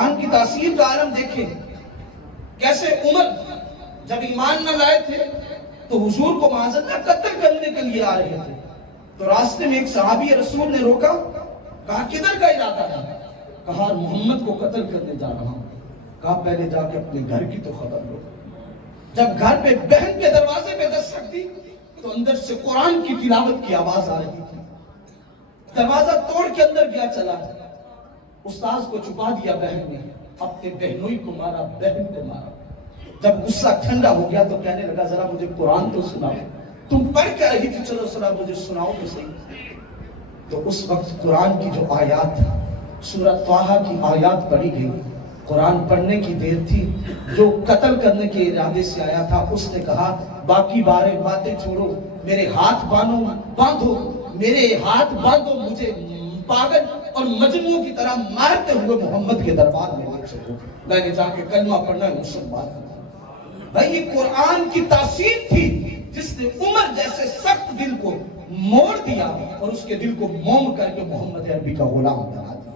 قرآن کی تاثیر کا عالم دیکھیں، کیسے عمر جب ایمان نہ لائے تھے تو حضور کو معاذاللہ قتل کرنے کے لیے آ رہے تھے، تو راستے میں ایک صحابی رسول نے روکا، کہا کدھر کا ارادہ ہے؟ کہا محمد کو قتل کرنے جا رہا ہوں۔ کہا پہلے جا کے اپنے گھر کی تو خبر لو۔ جب گھر پہ بہن کے دروازے پہ دستک دی تو اندر سے قرآن کی تلاوت کی آواز آ رہی تھی، دروازہ توڑ کے اندر گیا چلا، استاذ کو چھپا دیا بہن نے، اپنے بہنوئی کو مارا، بہن کو مارا۔ جب غصہ ٹھنڈا ہو گیا تو کہنے لگا ذرا مجھے قرآن تو سناؤ، تم پڑھ کے رہی تھی، چلو ذرا مجھے سناؤ تو صحیح۔ تو اس وقت قرآن کی جو آیات، سورہ طٰہٰ کی آیات پڑھی گئی، قرآن پڑھنے کی دیر تھی، جو قتل کرنے کے ارادے سے آیا تھا اس نے کہا باقی باتیں چھوڑو، میرے ہاتھ باندھو، میرے ہاتھ باندھو، مجھے پاگل اور مجنوں کی طرح مارتے ہوئے محمد کے دربار میں لے چلو، میں نے جا کے کلمہ پڑھنا ہے، مسلمان کرنا۔ بھائی یہ قرآن کی تاثیر تھی جس نے عمر جیسے سخت دل کو موڑ دیا اور اس کے دل کو موم کر کے محمد عربی کا غلام بنا دیا۔